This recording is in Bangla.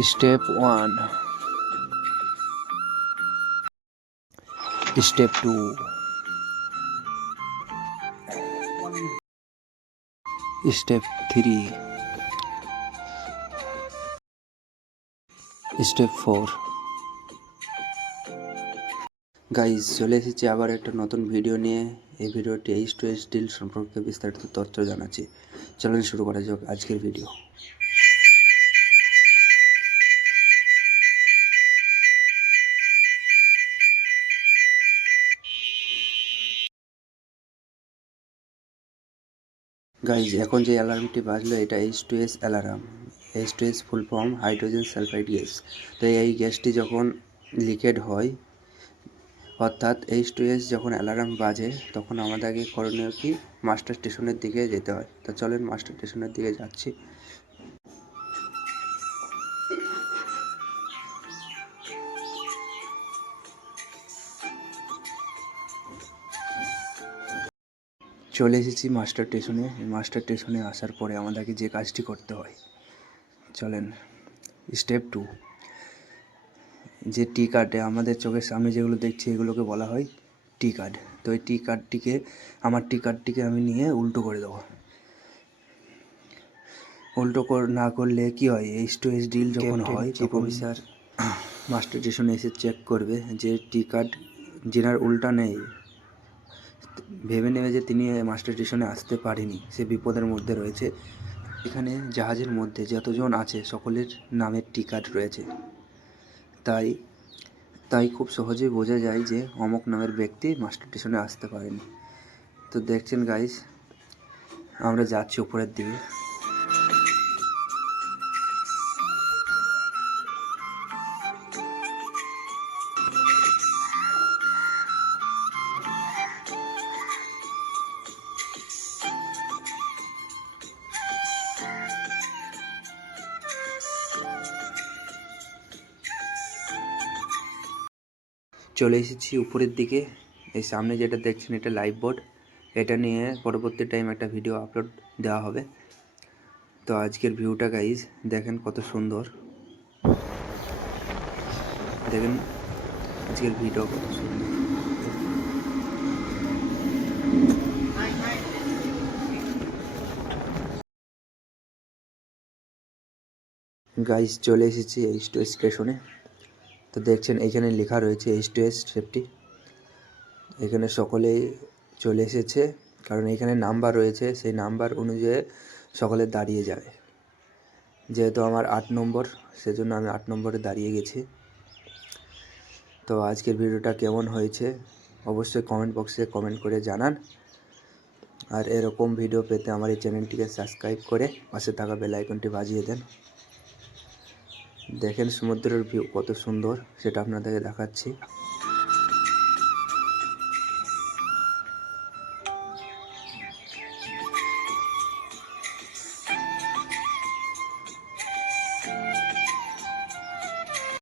Step 1 Step 2 Step 3 Step 4 guys চলে এসেছি আবার একটা নতুন ভিডিও নিয়ে। এই ভিডিওটি এইচ টু এইচ ডিল সম্পর্কে বিস্তারিত তথ্য জানাচ্ছি। চলুন শুরু করা যাক আজকের ভিডিও। গাইজ এখন যে অ্যালার্মটি বাজলো, এটা H two S alarm H two S full form hydrogen sulphide gas তো এই গ্যাসটি যখন লিকেড হয়, অর্থাৎ এইচ টু এস যখন অ্যালার্ম বাজে, তখন আমাদেরকে করণীয় কি? মাস্টার স্টেশনের দিকে যেতে হয়। তো চলেন মাস্টার স্টেশনের দিকে যাচ্ছি। চলে এসেছি মাস্টার স্টেশনে। মাস্টার স্টেশনে আসার পরে আমাদেরকে যে কাজটি করতে হয় চলেন স্টেপ টু যে টি কার্ডে আমাদের চোখের সামনে যেগুলো দেখছি এগুলোকে বলা হয় টি কার্ড তো এই টি কার্ডটিকে আমার টি কার্ডটিকে আমি নিয়ে উল্টো করে দেবো। উল্টো কর না করলে কি হয়? এইচ টু এইচ ডিল যখন হয় চিফ অফিসার মাস্টার স্টেশনে এসে চেক করবে যে টি কার্ড যেনার উল্টা নেই ভেবে নেবে যে তিনি মাস্টার স্টেশনে আসতে পারেনি। সে বিপদের মধ্যে রয়েছে। এখানে জাহাজের মধ্যে যতজন আছে, সকলের নামের টিকাট রয়েছে। তাই তাই খুব সহজেই বোঝা যায় যে অমক নামের ব্যক্তি মাস্টার স্টেশনে আসতে পারেনি। তো দেখছেন গাইস আমরা যাচ্ছি উপরের দিকে। চলে এসেছি উপরের দিকে। এই সামনে যেটা দেখছেন, এটা লাইভ বোর্ড এটা নিয়ে পরবর্তী টাইম একটা ভিডিও আপলোড দেওয়া হবে। তো আজকের ভিউটা গাইজ দেখেন কত সুন্দর। দেখেন আজকের ভিডিও কত সুন্দর। গাইজ চলে এসেছি এইচ টু স্টেশনে তো দেখছেন এখানে লেখা রয়েছে এইচ টু এস সেফটি এখানে সকলেই চলে এসেছে, কারণ এখানে নাম্বার রয়েছে, সেই নাম্বার অনুযায়ী সকলে দাঁড়িয়ে যাবে যেহেতু আমার আট নম্বর, সেজন্য আমি আট নম্বরে দাঁড়িয়ে গেছি। তো আজকের ভিডিওটা কেমন হয়েছে, অবশ্যই কমেন্ট বক্সে কমেন্ট করে জানান। আর এরকম ভিডিও পেতে আমার এই চ্যানেলটিকে সাবস্ক্রাইব করে পাশে থাকা বেল আইকনটি বাজিয়ে দেন। দেখেন সমুদ্রের ভিউ কত সুন্দর সেটা আপনাদেরকে দেখাচ্ছি।